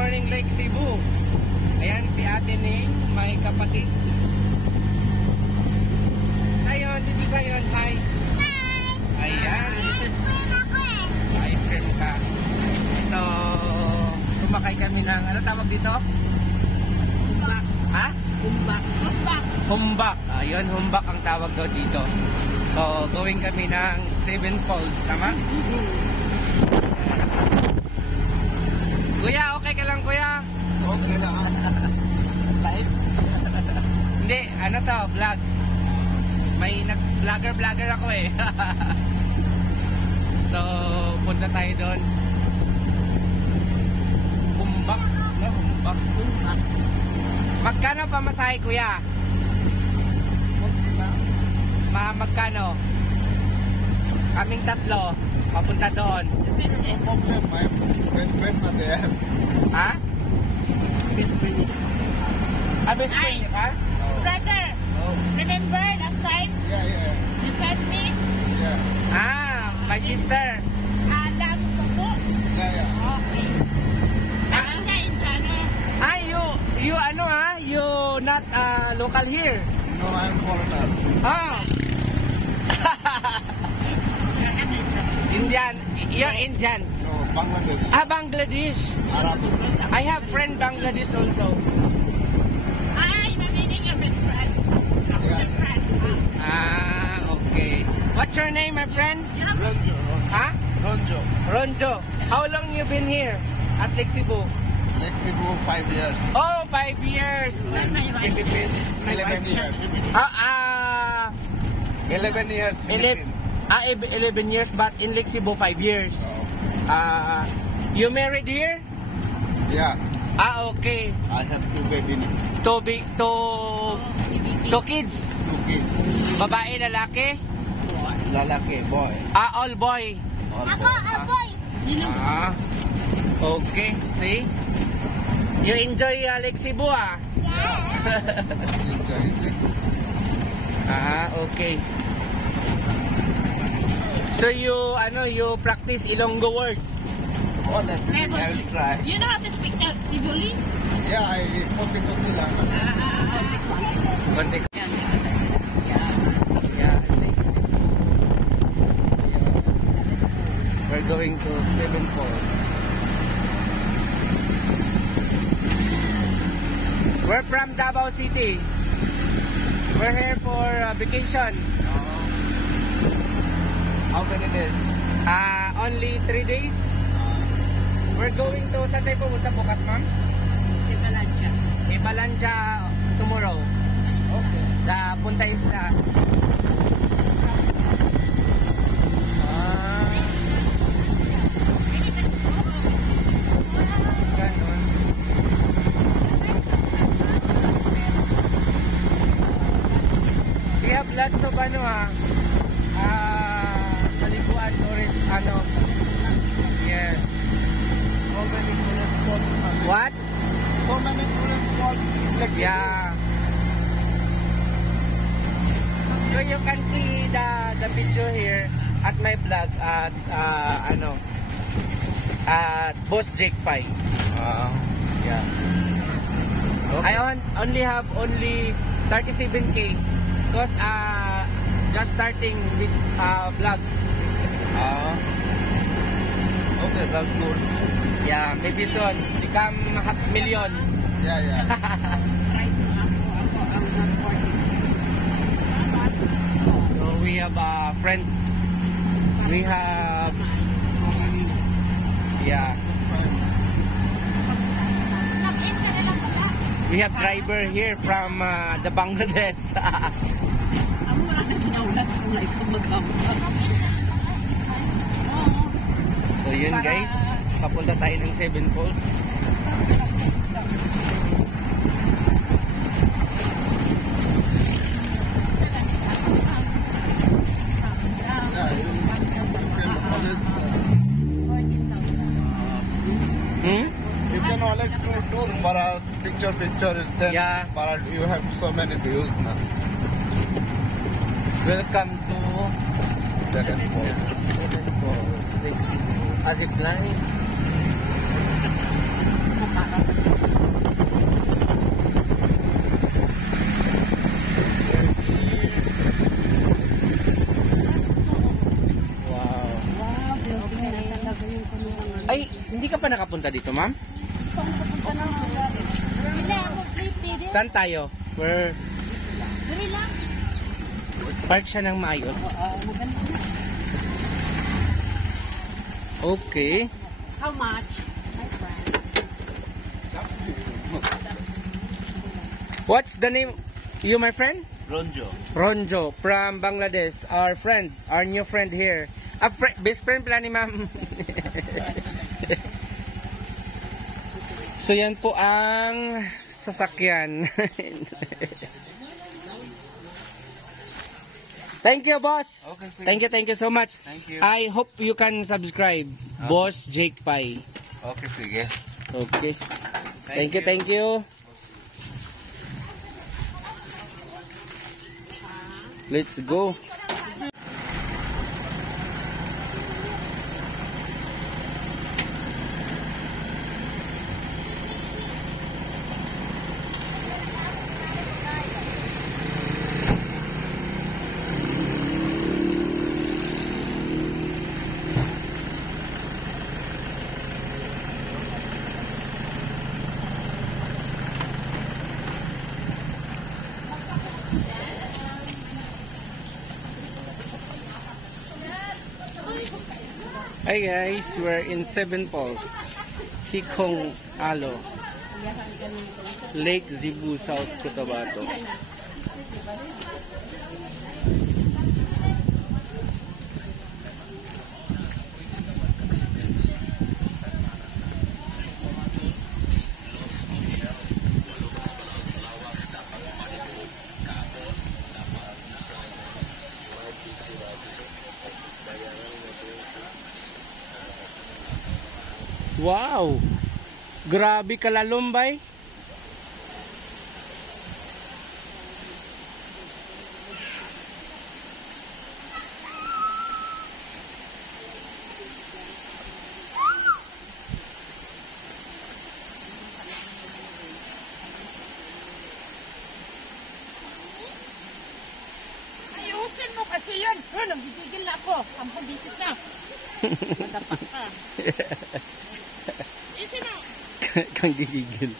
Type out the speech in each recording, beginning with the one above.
morning Lake Cebu. Ayan si Ate Ning, may kapatid. Sayon, dito Sayon, hi. Hi! Ayan. Ice cream ako eh. Ice cream ka. So, sumakay kami ng, ano tawag dito? Humbak. Ha? Humbak. Humbak. Humbak. Ayun, humbak ang tawag daw dito. So, going kami ng Seven Falls, tama? Kuya, okay ka lang kuya? Okay lang. Bait. Hindi, ano to, vlog. May nag-vlogger ako eh. So, punta tayo doon. Humbak. No, humbak. Humbak. Magkano pa masahe kuya? Okay lang. Magkano? Kaming tatlo, papunta doon. No problem. My best friend na there. Ha? Best friend. Best friend ka? No. Brother, No. remember last time Yeah. you sent me Yeah. My sister. alam suko? Yeah. Okay. Alam siya in Jano. You ano you not local here. No, I'm foreigner. Indian. You're Indian. No, Bangladesh. Bangladesh. Arab. I have friend Bangladesh also. Ay, meaning your best friend. Your friend. Okay. What's your name, my friend? Ronjo. Ronjo. Ronjo. How long you been here at Lake Cebu? Lake Cebu 5 years. Oh, 5 years. 11 years. 11 years. Philippines. 11 years, but in Lake Cebu 5 years. You married here? Yeah. Okay. I have 2 babies. Two kids. 2 kids. Babae, lalaki? Lalaki, boy. All boy. All Ako, boy. aboy. Okay. See? You enjoy Lake Cebu, Yeah. Enjoy Lake Cebu. Okay. So you practice Ilonggo words? Oh, let me, I will try. You know how to speak Tivoli? Yeah, I konti-konti lang. Konti. We're going to Seven Falls. We're from Davao City. We're here for vacation. How many days? Only 3 days. We're going to, saan tayo pumunta bukas, ma'am? Tibalanja. Ibalanja tomorrow. Okay. The Punta Isla. Ganon. We have lots of paliguan, tourist, yeah. So many tourist spots. What? So many tourist spots. Lake Cebu. Yeah. So you can see the video here at my vlog at at Boss Jake Pai. Yeah. Okay. I only have 37K because just starting with vlog. Okay, that's good. Yeah, maybe soon become $500,000. Yeah. So we have a friend. We have we have driver here from the Bangladesh. So yun guys, papunta tayo ng Seven Falls. You can always do tour para picture send. Yeah. Para you have so many views na. Welcome to Seven Falls. Seven Falls. As it line. Ay, hindi ka pa nakapunta dito, ma'am? Wala ako plate dito. Saan tayo? Where? Dali lang. Park siya ng maayos. Okay. How much? What's the name? You, my friend? Ronjo. Ronjo from Bangladesh. Our friend, our new friend here. Best friend pala ni ma'am. So yan po ang sasakyan. Thank you, boss. Okay, sige. Thank you so much. Thank you. I hope you can subscribe. Boss Jake Pai. Okay, sige. Okay. Thank you. Let's go. Hi guys, we're in Seven Falls, Hikong Alo, Lake Cebu, South Cotabato. Wow! Grabe kalalumbay. Ayusin mo kasi yun. Nagigigil na ako. 10 bisis na. Madapak ka. Isin mo. Kang gigigil.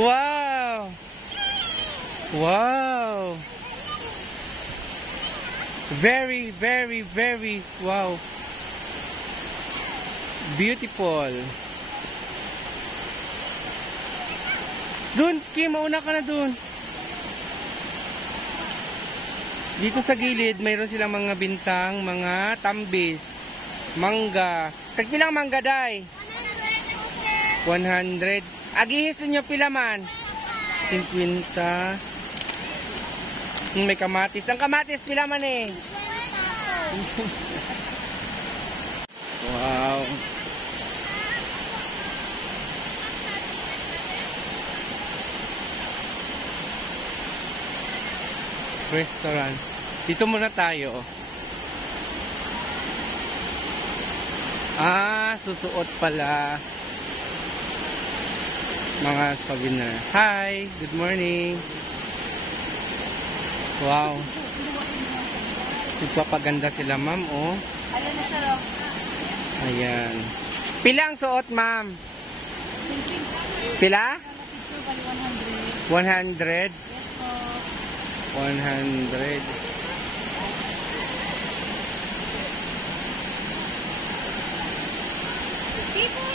Wow! Wow! Very, very, very, wow! Beautiful! Dun, Kim, mauna ka na dun. Dito sa gilid, mayroon silang mga bintang, mga tambis, mangga. Kagpilang mangga, day? 100. Agihis ninyo pila man? 50. May kamatis. Ang kamatis pila man eh? Wow. Restaurant. Dito muna tayo. Ah, susuot pala. Mga souvenir. Hi, good morning. Wow. Nagpapaganda sila, ma'am, oh. Alam mo sa'yo. Ayan. Pila ang suot, ma'am? Pila? 100? 100. Dito.